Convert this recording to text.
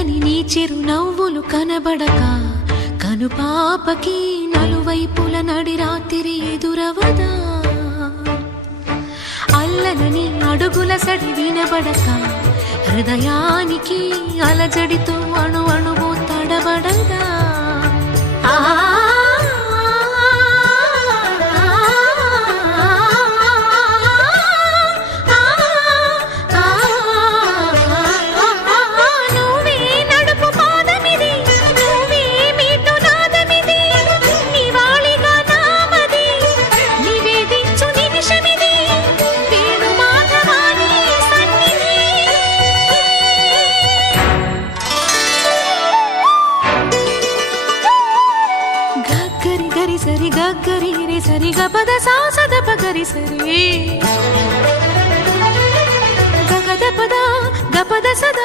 చల్లని నీ చిరునవ్వులు కనబడక కనుపాపకి నలువైపుల నడి రాత్రి ఎదురవదా అల్లలని అడుగుల సడి వినబడక హృదయానికి అలజడితో అణు అణువు తడబడదా గరి సరి గరి రే సరి గపద సా సద పగరి సరి గగద పద గపద సద